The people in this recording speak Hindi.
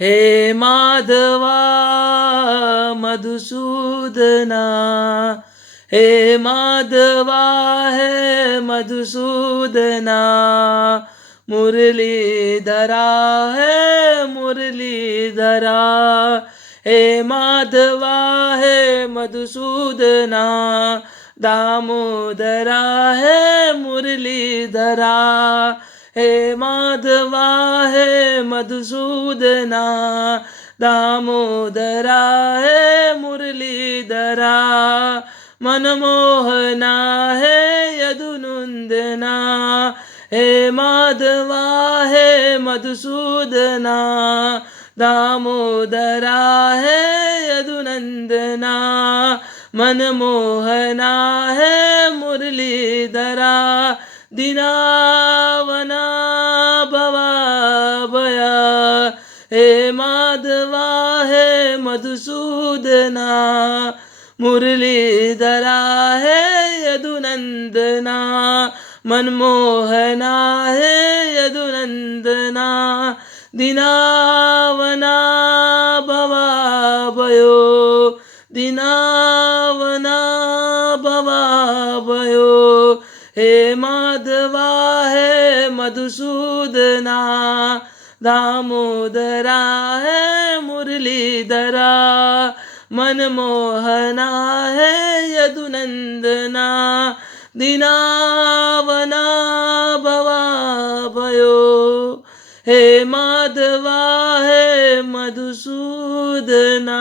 हे माधवा मधुसूदना, हे माधवा हे मधुसूदना, मुरलीधरा है मुरलीधरा, हे माधवा हे मधुसूदना, दामोदरा है मुरलीधरा, हे माधवा हे मधुसूदना, दामोदरा है मुरलीधरा, मनमोहना है यदुनंदना, हे माधवा हे मधुसूदना, दामोदरा है यदुनंदना, मनमोहना है मुरलीधरा, दीनावना भवाभया, हे माधवा हे मधुसूदना, मुरलीधरा है यदुनंदना, मनमोहना है यदुनंदना, दीनावना भवाभयो, दीनावना भवाभयो, हे माधवा हे मधुसूदना, दामोदरा है मुरलीधरा, मनमोहना है यदुनंदना, दीनावना भवाभयो, हे माधवा हे मधुसूदना।